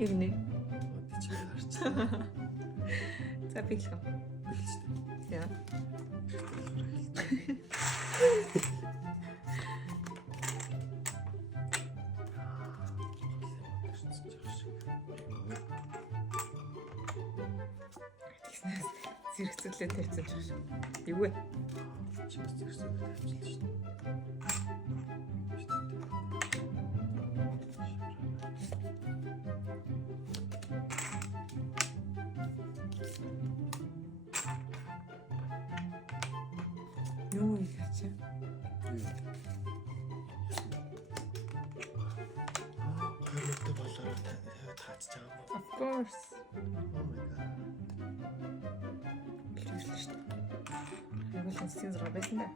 Яг нэг. Чи харч. За биглээ. Биглээ. Яа. Зэрэгцүүлээ тавьсан ч шүү. Юу вэ? Чимээс зэрэгцүүлээ тавьчихлаа шүү. Юу их чи? Гэрэлтэй болоор таачж байгаа юм. Of course. Oh my god. Хэлсэн шүү дээ. Айгуул инстинкт зураг байсан да.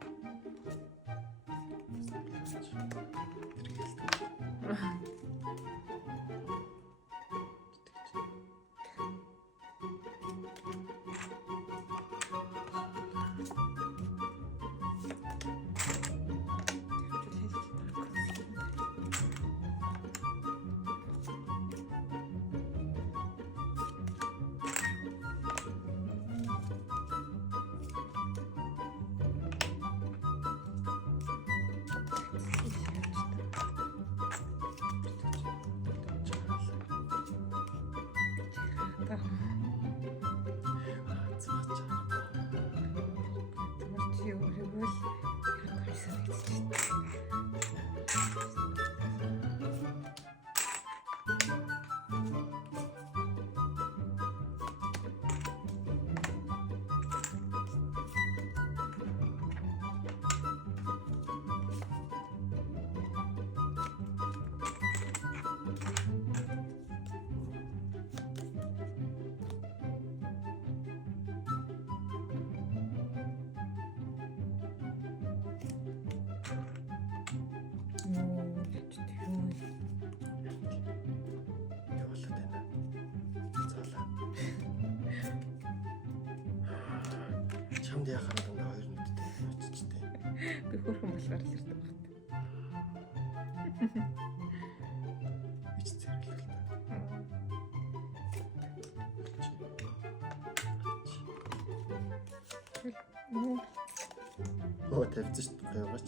Чамд яхаар ингээ хоёр нүдтэй очичтэй. Би хөрхөн болохоор л ирдэг багт. Ич зэрэглэл та. Оо тавьчих шүү дээ. Яваач.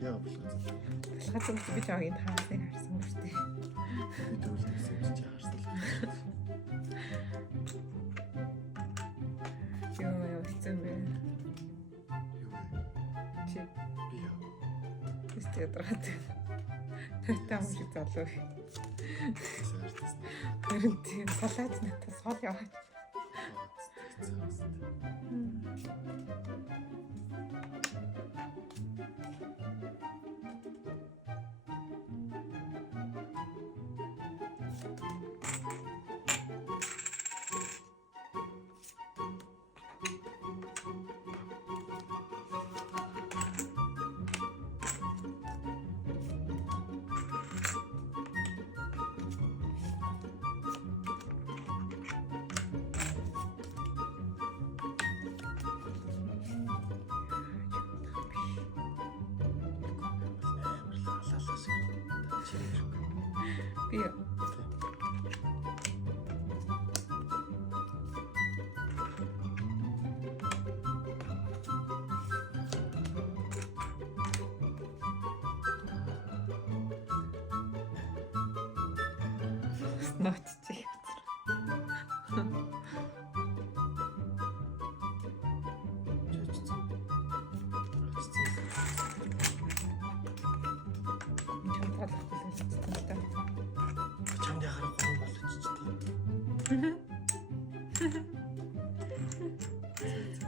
Яа болгоо. Болгож би жаагийн таасныг харсан юм шүү дээ. Би дүүлсэн чи харсан л. Юу хэцүү бэ? Юу вэ? Чи Би яа. тэстэй драад. Тэтам шиг залуу. Харин тийм салаад надад сол яваа. Би нотчих. Чамд яхаар гоо болгочтой.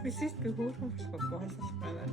Бисээс би хөөрхөн болох болов байна.